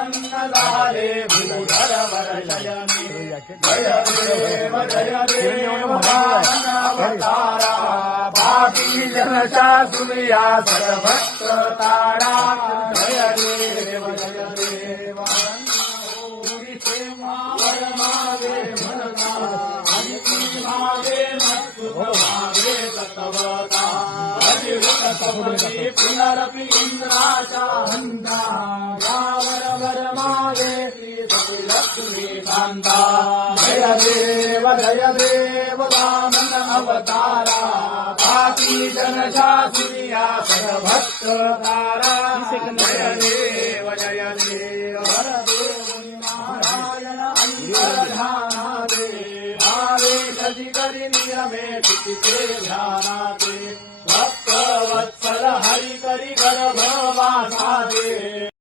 प्रसन्न झाले भूधर वर्षयनी जय देव वामन अवतारा पापी जनचा सुनिया सर्वत्र तारा जय देव मावर मागे म्हणता हरिती मागे मत्सु मागे तत्वता हरिवृतपती पुनरपि इंद्राचा हंता यावर वर मागे श्री लक्ष्मी कांता जय देव वामन अवतारा पापी जनचा सुनिया सर्वत्र तारा जय देव ध्यानादे भावे कधी करी नियमे तिथे ध्यानादे भक्त वत्सल हरि करी गर्भ